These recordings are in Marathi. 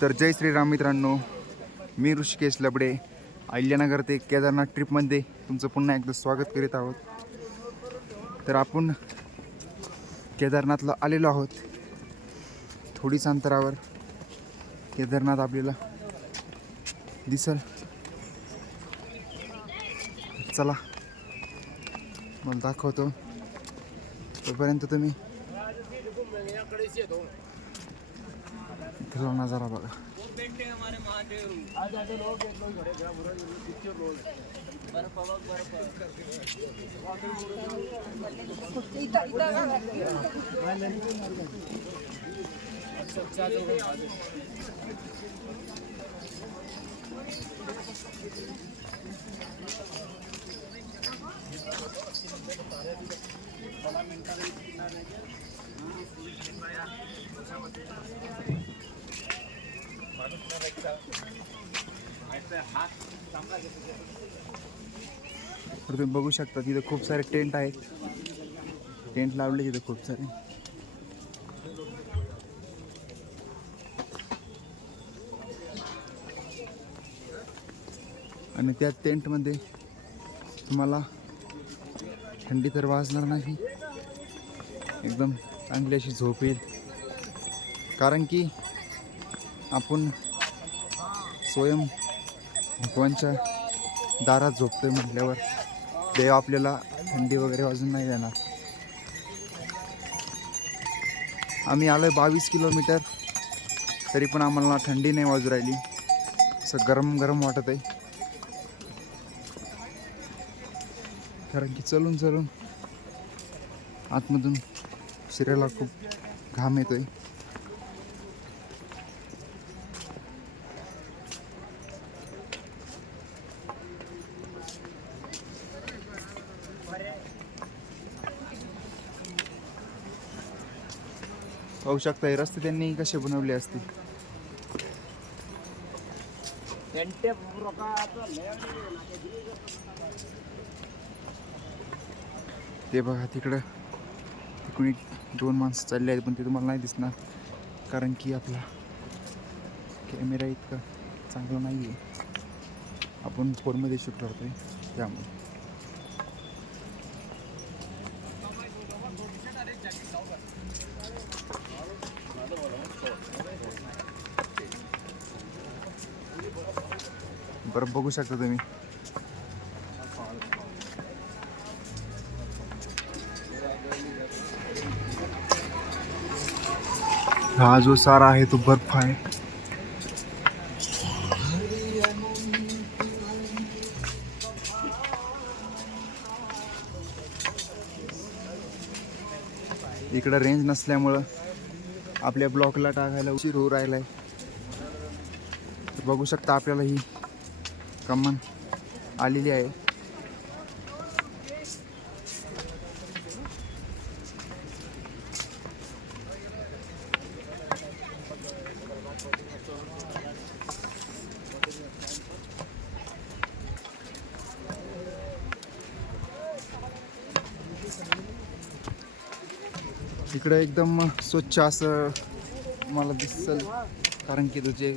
तर जय श्रीराम मित्रांनो, मी ऋषिकेश लबडे अहिल्यानगर ते केदारनाथ ट्रिपमध्ये तुमचं पुन्हा एकदा स्वागत करीत आहोत. तर आपण केदारनाथला आलेलो आहोत. थोडीच अंतरावर केदारनाथ आपल्याला दिसल. चला मला दाखवतो, तोपर्यंत तुम्ही इथला नजारा बघा. तर तुम्ही बघू शकता तिथे खूप सारे टेंट आहेत. टेंट लावले तिथे खूप सारे. आणि त्या टेंटमध्ये तुम्हाला थंडी तर वाजणार नाही, एकदम चांगली अशी झोप येईल. कारण की आपण स्वयं भगवानच्या दारात झोपतोय म्हटल्यावर देव आपल्याला थंडी वगैरे वाजून नाही देणार. आम्ही आलोय 22 किलोमीटर, तरी पण आम्हाला थंडी नाही वाजू राहिली. असं गरम गरम वाटत आहे. कारण की चलून चलून आतमधून शरीराला खूप घाम येतोय. पाहू शकता हे रस्ते त्यांनी कसे बनवले असतील. ते बघा तिकडं तिकडून 2 माणसं चालले आहेत, पण ते तुम्हाला नाही दिसणार कारण की आपला कॅमेरा इतका चांगला नाही आहे. आपण फोनमध्ये शूट करतोय त्यामुळे. बरं बघू शकता तुम्ही हा जो सारा आहे तो बर्फ आहे. इकडं रेंज नसल्यामुळं आपल्या ब्लॉकला टाकायला उशीर होऊ राहिलाय. बघू शकता आपल्याला ही कमान आलेली आहे. इकडे एकदम स्वच्छ असं मला दिसल, कारण की तुझे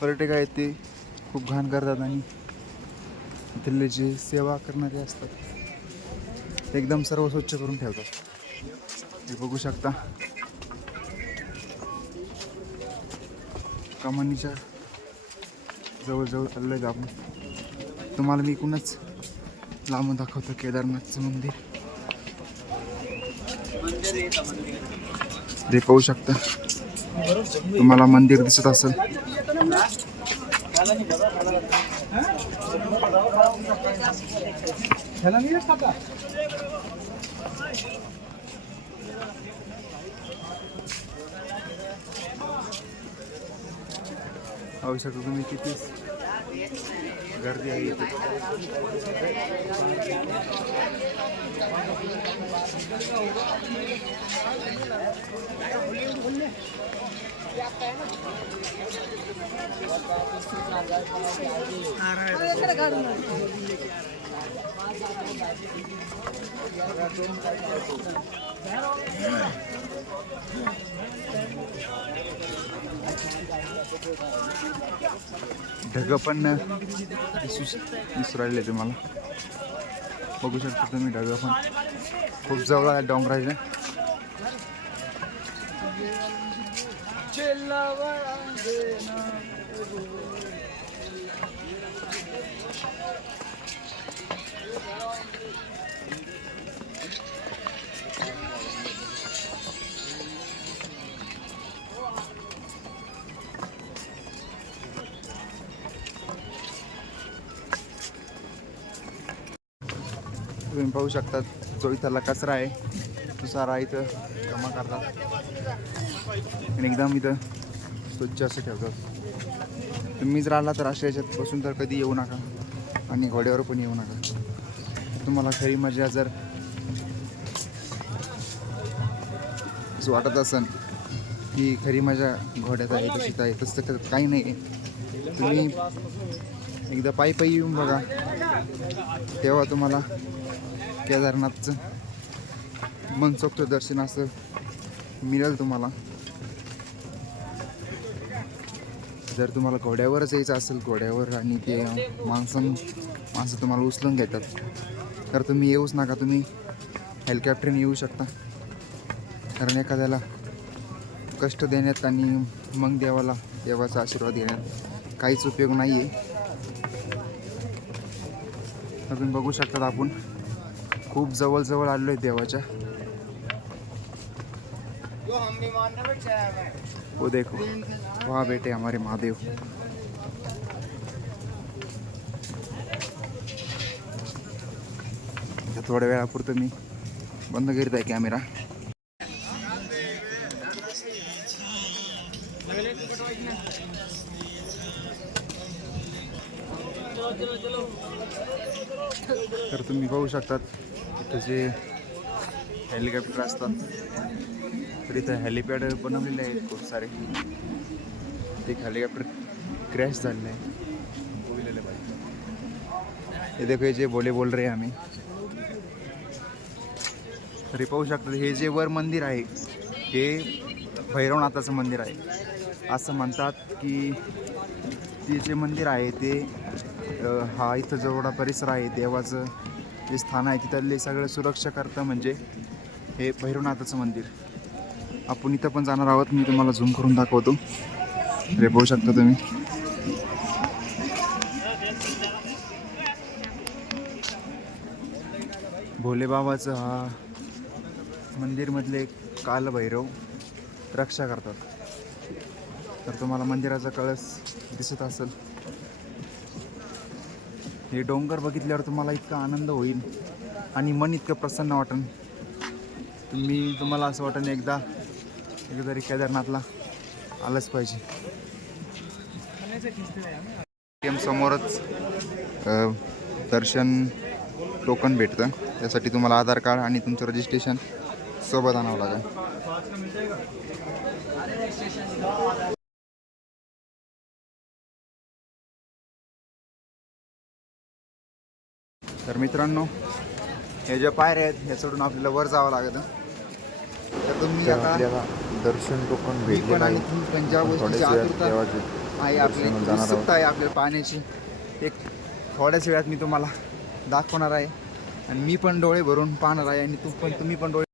पर्यटक आहेत ते खूप घाण करतात आणि इथले जे सेवा करणारे असतात ते एकदम सर्व स्वच्छ करून ठेवतात. हे बघू शकता कमानीच्या जवळजवळ आलेलो आपण. तुम्हाला मी इकडूनच लांबून दाखवतो केदारनाथचं मंदिर. ते पाहू शकता तुम्हाला मंदिर दिसत असेल. पाहू शकता तुम्ही किती गर्दी आहे इथे. ढग पण दिसू राहिले तुम्हाला, बघू शकता तुम्ही. ढग पण खूप जवळ आहे डोंगराच्या. तुम्ही पाहू शकता जो इथला कचरा आहे तो सारा इथं जमा करतात आणि एकदम इथं स्वच्छ असं ठेवतात. तुम्ही जर आला तर अशा याच्यात बसून तर कधी येऊ नका आणि घोड्यावर पण येऊ नका. तुम्हाला खरी मजा जर असं वाटत असेल की खरी मजा घोड्यात आहे तशीच आहे, तसं काही नाही. तुम्ही एकदा पायी पायी येऊन बघा, तेव्हा तुम्हाला केदारनाथचं मनसोक्त दर्शन असं मिळेल तुम्हाला. जर तुम्हाला घोड्यावरच यायचं असेल, घोड्यावर आणि ते माणसं तुम्हाला उचलून घेतात, तर तुम्ही येऊच नका. तुम्ही हेलिकॉप्टरने येऊ शकता, कारण एखाद्याला कष्ट देण्यात आणि मग देवाचा आशीर्वाद घेण्यात काहीच उपयोग नाही आहे. तुम्ही बघू शकतात आपण खूप जवळ आलो आहे देवाच्या. वो देखो वहाँ बैठे हमारे महादेव. थोड्या वेळापुरतं मी बंद करीत आहे कॅमेरा. तर तुम्ही पाहू शकतात इथं जे हेलिकॉप्टर असतात, तर इथं हेलिपॅड बनवलेले आहेत खूप सारे. एक हेलिकॉप्टर क्रॅश झालेलं आहे. हे देखो जे बोल रहे आम्ही. तरी पाहू शकतात हे जे वर मंदिर आहे हे भैरवनाथाचं मंदिर आहे. असं म्हणतात की ते जे मंदिर आहे ते हा इथं जेवढा परिसर आहे देवाचं जे स्थान आहे तिथले सगळं सुरक्षा करतं म्हणजे हे भैरवनाथाचं मंदिर. आपण इथं पण जाणार आहोत, मी तुम्हाला झूम करून दाखवतो. हे पाहू शकता तुम्ही. भोलेबाबाचं हा मंदिरमधले कालभैरव रक्षा करतात. तर तुम्हाला मंदिराचा कळस दिसत असेल. हे डोंगर बघितल्यावर तुम्हाला इतका आनंद होईल आणि मन इतकं प्रसन्न वाटेल. तुम्हाला असं वाटेल एकदा तरी केदारनाथला आलंच पाहिजे. समोरच दर्शन टोकन भेटतं, त्यासाठी तुम्हाला आधार कार्ड आणि तुमचं रजिस्ट्रेशन सोबत आणावं लागेल. तर मित्रांनो, हे जे पायऱ्या आहेत ह्या चढून आपल्याला वर जावं लागतं. तर तुम्ही आता दर्शन टोकन भेटलेलं आहे. पण ज्या गोष्टीची आतुरता आहे, आपली उत्सुकता आहे आपल्याला पाहण्याची, एक थोड्याच वेळात मी तुम्हाला दाखवणार आहे आणि मी पण डोळे भरून पाहणार आहे आणि तुम्ही पण डोळे